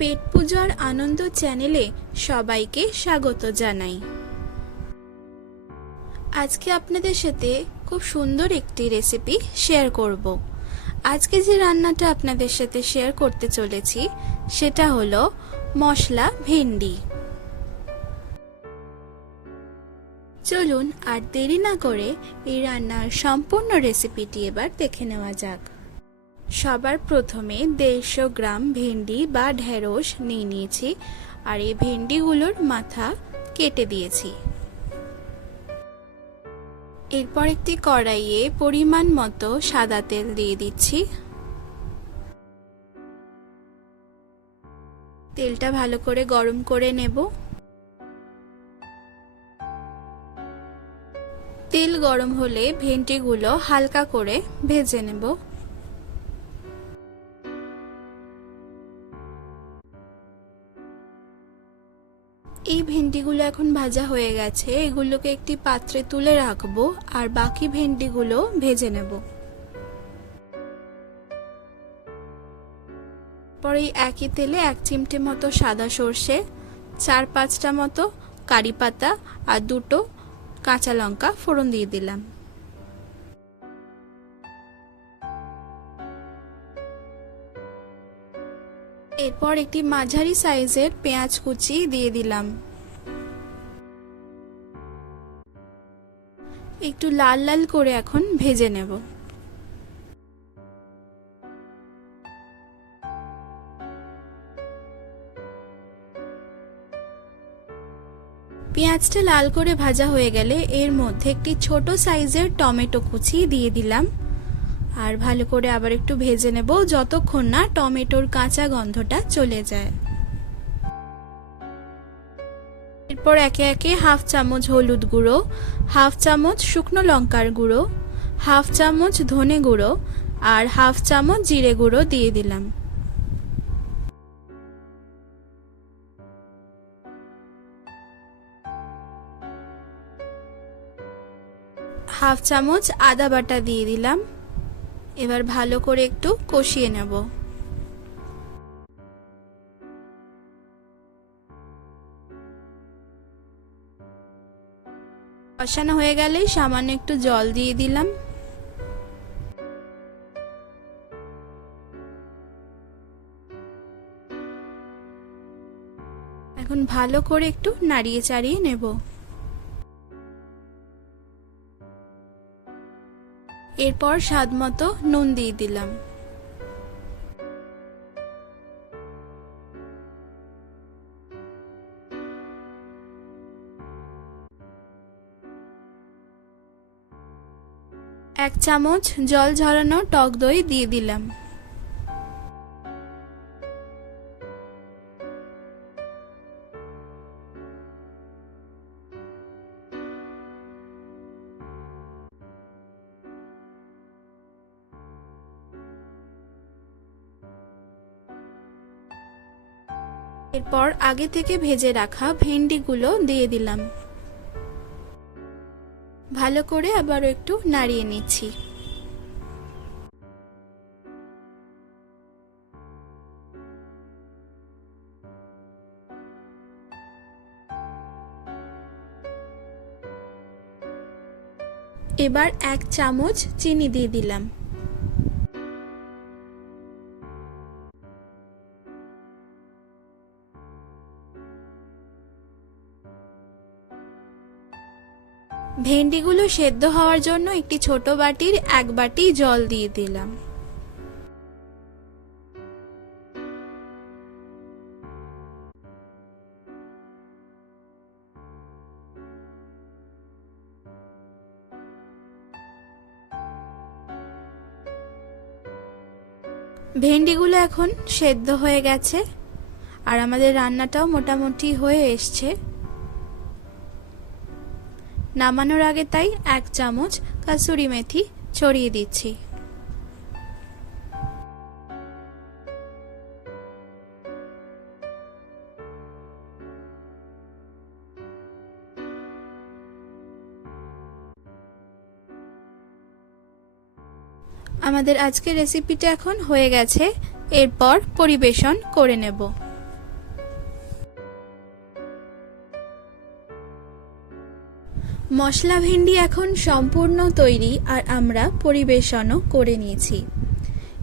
পেট পূজার আনন্দ চ্যানেলে সবাইকে স্বাগত জানাই। আজকে আপনাদের সাথে খুব সুন্দর একটি রেসিপি শেয়ার করব। আজকে যে রান্নাটা আপনাদের সাথে শেয়ার করতে চলেছি সেটা হলো মশলা ভেন্ডি। চলুন আর দেরি না করে এই রান্নার সম্পূর্ণ রেসিপিটি এবার দেখে নেওয়া যাক। সবার প্রথমে 150 গ্রাম ভেন্ডি বা ঢেঁড়স নিয়েছি আর এই ভেন্ডিগুলোর মাথা কেটে দিয়েছি। এরপর একটি কড়াইয়ে পরিমাণ মতো সাদা তেল দিয়ে দিচ্ছি। তেলটা ভালো করে গরম করে নেব। তেল গরম হলে ভেন্ডিগুলো হালকা করে ভেজে নেব। এই ভেন্ডিগুলো এখন ভাজা হয়ে গেছে, এগুলোকে একটি পাত্রে তুলে রাখবো আর বাকি ভেন্ডিগুলো ভেজে নেব। পরে একই তেলে 1 চিমটে মতো সাদা সর্ষে, 4-5টা মতো কারি পাতা আর 2টো কাঁচা লঙ্কা ফোড়ন দিয়ে দিলাম। এরপর একটি মাঝারি সাইজের পেঁয়াজ কুচি দিয়ে দিলাম। একটু লাল লাল করে এখন ভেজে নেব। পেঁয়াজটা লাল করে ভাজা হয়ে গেলে এর মধ্যে একটি ছোট সাইজের টমেটো কুচি দিয়ে দিলাম আর ভালো করে আবার একটু ভেজে নেব যতক্ষণ না টমেটোর কাঁচা গন্ধটা চলে যায়। এরপর একে একে 1/2 চামচ হলুদ গুঁড়ো, 1/2 চামচ শুকনো লঙ্কার গুঁড়ো, 1/2 চামচ ধনে গুঁড়ো আর 1/2 চামচ জিরে গুঁড়ো দিয়ে দিলাম। হাফ চামচ আদা বাটা দিয়ে দিলাম। এবার ভালো করে একটু কষিয়ে নেব। কষানো হয়ে গেলে সামান্য একটু জল দিয়ে দিলাম। এখন ভালো করে একটু নাড়িয়ে চাড়িয়ে নেব। এরপর স্বাদ মতো নুন দিয়ে দিলাম। এক চামচ জল ঝরানো টক দই দিয়ে দিলাম। এরপর আগে থেকে ভেজে রাখা ভেন্ডিগুলো দিয়ে দিলাম। ভালো করে আবার একটু নাড়িয়ে নিচ্ছি। এবার 1 চামচ চিনি দিয়ে দিলাম। ভেন্ডিগুলো সেদ্ধ হওয়ার জন্য একটি ছোট বাটির 1 বাটি জল দিয়ে দিলাম। ভেন্ডিগুলো এখন সেদ্ধ হয়ে গেছে আর আমাদের রান্নাটাও মোটামুটি হয়ে এসছে। নামানোর আগে তাই 1 চামচ কাসুরি মেথি ছড়িয়ে দিচ্ছি। আমাদের আজকের রেসিপিটা এখন হয়ে গেছে, এরপর পরিবেশন করে নেব। মশলা ভেন্ডি এখন সম্পূর্ণ তৈরি আর আমরা পরিবেশনও করে নিয়েছি।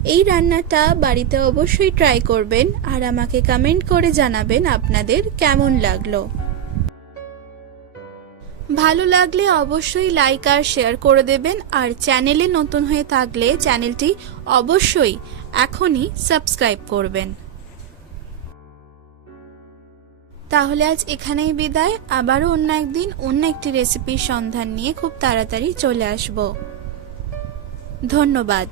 এই রান্নাটা বাড়িতে অবশ্যই ট্রাই করবেন আর আমাকে কমেন্ট করে জানাবেন আপনাদের কেমন লাগলো। ভালো লাগলে অবশ্যই লাইক আর শেয়ার করে দেবেন, আর চ্যানেলে নতুন হয়ে থাকলে চ্যানেলটি অবশ্যই এখনই সাবস্ক্রাইব করবেন। তাহলে আজ এখানেই বিদায়, আবারও অন্য একদিন অন্য একটি রেসিপির সন্ধান নিয়ে খুব তাড়াতাড়ি চলে আসব। ধন্যবাদ।